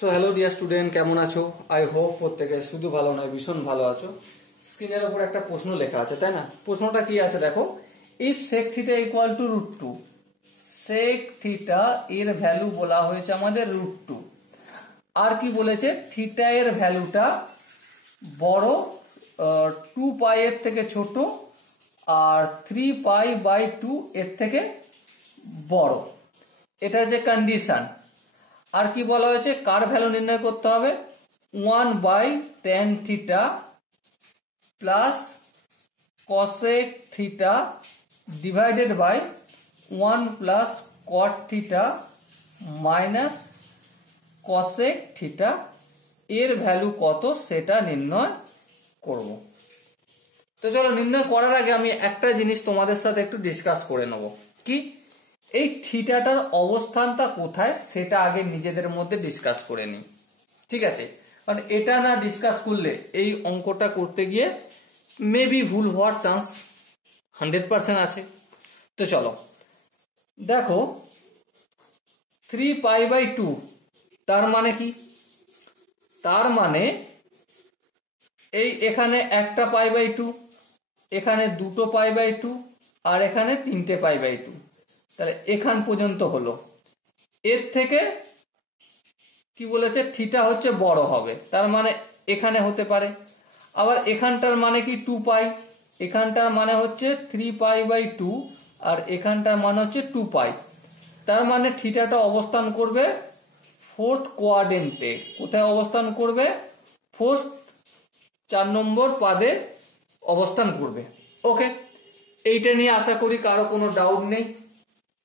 So hello dear student, কেমন আছো? I hope প্রত্যেকে শুধু ভালো নয় ভীষণ ভালো আছো। স্ক্রিনের উপর একটা প্রশ্ন লেখা আছে, তাই না? প্রশ্নটা কি আছে দেখো, if sec theta equal to √2, sec theta এর ভ্যালু বলা হয়েছে আমাদের √2, আর কি বলেছে থিটা এর ভ্যালুটা বড় 2π এর থেকে ছোট আর 3π/2 এর থেকে বড়, এটা যে কন্ডিশন। আর কি বলা হয়েছে, কার ভ্যালু নির্ণয় করতে হবে? 1/tan theta plus cosec theta divided by 1 plus cot theta minus cosec theta এর ভ্যালু কত সেটা নির্ণয় করব। তো চলো, নির্ণয় করার আগে আমি একটা জিনিস তোমাদের সাথে একটু ডিসকাস করে নেব। কি, এই থিটাটার অবস্থানটা কোথায় সেটা আগে নিজেদের মধ্যে ডিসকাস করে নিই, ঠিক আছে? কারণ এটা না ডিসকাস করলে এই অঙ্কটা করতে গিয়ে মেবি ভুল হওয়ার চান্স 100% আছে। তো চলো দেখো, 3π/2 তার মানে কি? তার মানে এই এখানে একটা π/2, এখানে দুটো π/2 আর এখানে 3টে π/2, তাহলে এখান পর্যন্ত হলো। এর থেকে কি বলেছে, থিটা হচ্ছে বড় হবে, তার মানে এখানে হতে পারে। আবার এখানটার মানে কি 2π, এখানটার মানে হচ্ছে 3π/2 আর এখানটার মানে হচ্ছে 2π, তার মানে থিটাটা অবস্থান করবে ফোর্থ কোয়াড্রেন্টে। কোথায় অবস্থান করবে? ফোর্থ 4 নম্বর পাদে অবস্থান করবে। ওকে, এইটা নিয়ে আশা করি কারো কোনো ডাউট নেই,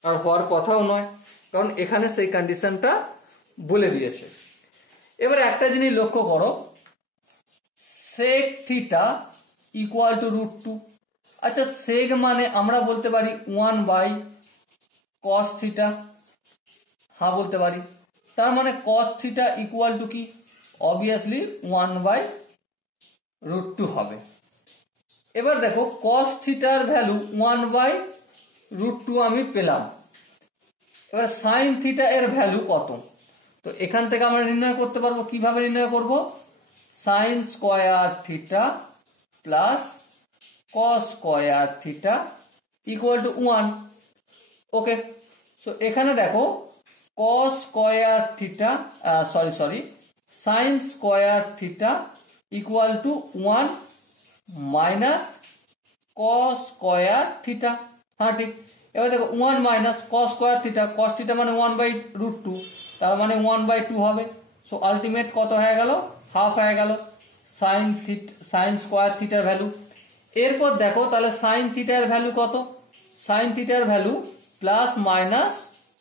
আর হওয়ার কথাও নয়, কারণ এখানে সেই কন্ডিশনটা বলে দিয়েছে। এবারে একটা জিনিস লক্ষ্য করো, সেক থিটা ইকুয়াল টু √2। আচ্ছা, সেক মানে আমরা বলতে পারি 1/cos থিটা, হ্যাঁ বলতে পারি। তার মানে cos থিটা ইকুয়াল টু কি? অবভিয়াসলি 1/√2 হবে। এবার দেখো, cos থিটার ভ্যালু 1/√2 আমি পেলাম। এবার সাইন থিটা এর ভ্যালু কত? তো এখান থেকে আমরা নির্ণয় করতে পারবো। কিভাবে নির্ণয় করব? Sine square theta plus cos square theta equal two 1। ওকে, সো এখানে দেখো কস square theta sine square theta equal two 1 minus cos square theta. হ্যাঁ ঠিক। এবার দেখো 1 minus cos square theta, cos theta মানে 1/√2, তার মানে 1/2 হবে। সো আলটিমেট কত হয়ে গেল? হাফ হয়ে গেল সাইন স্কয়ার থিটার ভ্যালু। এরপর দেখো তাহলে সাইন থিটার ভ্যালু কত? সাইন থিটার ভ্যালু প্লাস মাইনাস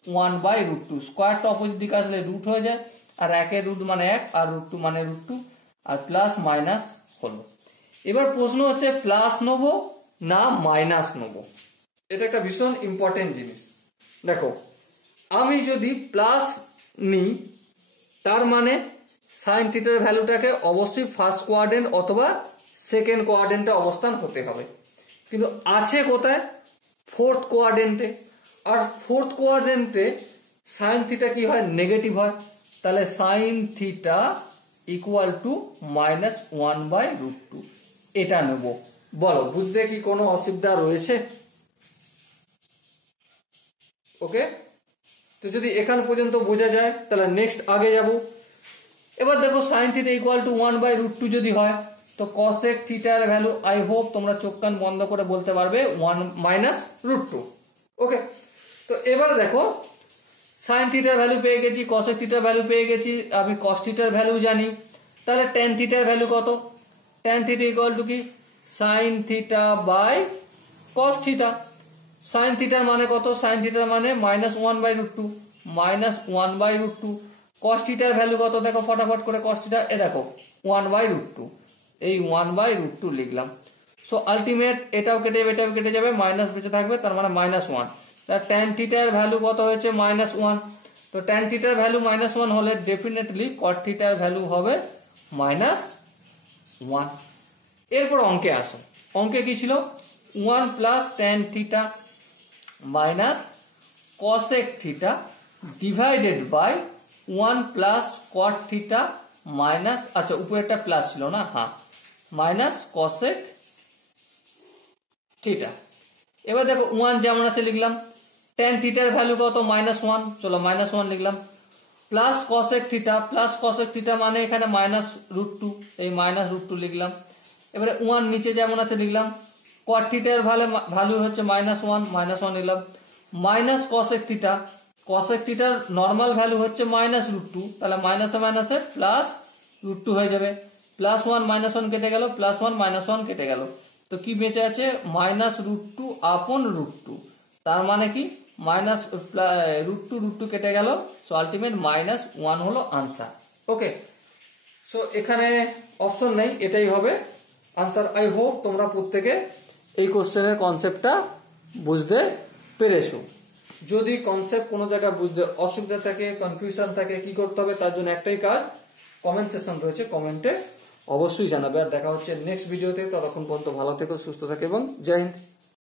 1/√2, স্কয়ারটা অপোজিট দিকে আসলে রুট হয়ে যায়, আর 1 এর রুট মানে 1 আর √2 মানে √2, আর প্লাস মাইনাস হলো। এবার প্রশ্ন হচ্ছে প্লাস নেবো না মাইনাস নেবো, এটা একটা ভীষণ ইম্পর্টেন্ট জিনিস। দেখো, আমি যদি প্লাস নিই তার মানে সাইন থিটার ভ্যালুটাকে অবশ্যই ফার্স্ট কোয়াড্রেন্ট অথবা সেকেন্ড কোয়াড্রেন্টে অবস্থান হতে হবে, কিন্তু আছে কোথায়? ফোর্থ কোয়াড্রেন্টে। আর ফোর্থ কোয়াড্রেন্টে সাইন থিটা কি হয়? নেগেটিভ হয়। তাহলে সাইন থিটা ইকুয়াল টু -1/√2 এটা নেব। বলো, বুঝতে কি কোনো অসুবিধা রয়েছে? ওকে, তো যদি এখান পর্যন্ত বোঝা যায় তাহলে নেক্সট আগে যাব। এবার দেখো, সাইন থিটা ইকুয়াল টু 1/√2 যদি হয় তো কসেক থিটার ভ্যালু আই হোপ তোমরা চোখ কান বন্ধ করে বলতে পারবে 1 - √2। ওকে, তো এবার দেখো, সাইন থিটার ভ্যালু পেয়ে গেছি, কসেক থিটার ভ্যালু পেয়ে গেছি, আমি কস থিটার ভ্যালু জানি। তাহলে ট্যান থিটার ভ্যালু কত? ট্যান থিটা ইকুয়াল টু কি? Sine theta by cos theta. Sine থিটার মানে কত? সাইন থিটার মানে -1/√2, -1/√2। কস থিটার ভ্যালু কত দেখো ফটাফট করে, কস থিটা এ দেখো 1/√2, এই 1/√2 লিখলাম। সো আলটিমেট এটাও কেটে যাবে, এটাও কেটে যাবে, মাইনাস বেঁচে থাকবে, তার মানে -1। তার ট্যান থিটার ভ্যালু কত হয়েছে? -1। তো ট্যান থিটার ভ্যালু -1 হলে ডেফিনেটলি কট থিটার ভ্যালু হবে -1। এরপর অঙ্কে আসো। অঙ্কে কি ছিল? 1 plus tan theta minus cosec theta divided by 1 plus cot theta minus, আচ্ছা উপরে একটা প্লাস ছিল না, হ্যাঁ, মাইনাস কসেক থিটা। এবার দেখো 1 যেমন আছে লিখলাম, ট্যান থিটার ভ্যালু কত -1, চলো -1 লিখলাম, প্লাস কসেক থিটা মানে এখানে -√2, এই -√2 লিখলাম। এবারে 1 নিচে যেমন আছে লিখলাম, কট থিটার ভ্যালু হচ্ছে -1 নিলাম, মাইনাস কসেক থিটার নর্মাল ভ্যালু হচ্ছে -√2, তাহলে মাইনাসে মাইনাসে প্লাস √2 হয়ে যাবে, +1 -1 কেটে গেল, +1 -1 কেটে গেল, তো কি বেঁচে আছে -√2 আপন √2, তার মানে কি √2 কেটে গেল, সো আলটিমেট -1 হলো আনসার। ওকে, সো এখানে অপশন নেই, এটাই হবে আনসার। আই হোপ তোমরা প্রত্যেকে এই কোশ্চেনের কনসেপ্টটা বুঝতে পেরেছো। যদি কনসেপ্ট কোনো জায়গায় বুঝতে অসুবিধা থাকে, কনফিউশন থাকে, কি করতে হবে তার জন্য একটাই কাজ, কমেন্ট সেকশন রয়েছে, কমেন্টে অবশ্যই জানাবে। আর দেখা হচ্ছে নেক্সট ভিডিওতে, ততক্ষণ পর্যন্ত ভালো থেকো, সুস্থ থাকো এবং জয় হিন্দ।